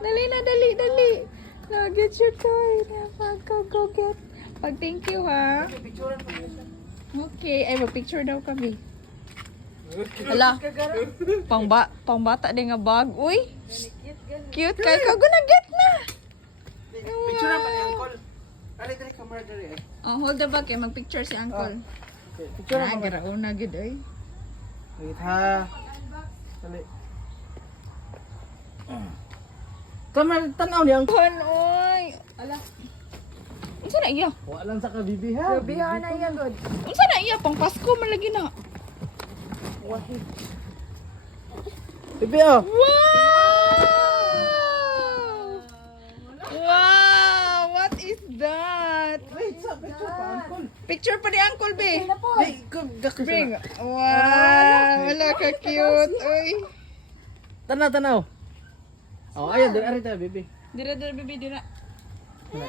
Dali na, dali. Now, get your toy. Go get. Thank you, ha? Okay. Ay, mag-picture daw kami. Hala. Pangbata din nga bag. Uy. Cute kay ka. Guna get na. Picture pa ni Uncle. Dali camera dali eh. Oh, hold the bag kay mag-picture si Uncle. Okay, picture Ah, pa. garauna gid ay. Wait ha. Dali. Tanaw ni Uncle. Oy. Ala. Unsa na iya? Wala lang sa kabibi ha. Bihan na iya god. Unsa na iya pang Pasko man lagi na. Bibi oh. Wow! What is that? Wait, sa picture pa Uncle. Picture pa ni Uncle B. Hey, gako Bring. Wow! Wala ka cute. Uy. Tanaw. Oh, ayan, dali ari ta bibi. Dira, bibi, dira.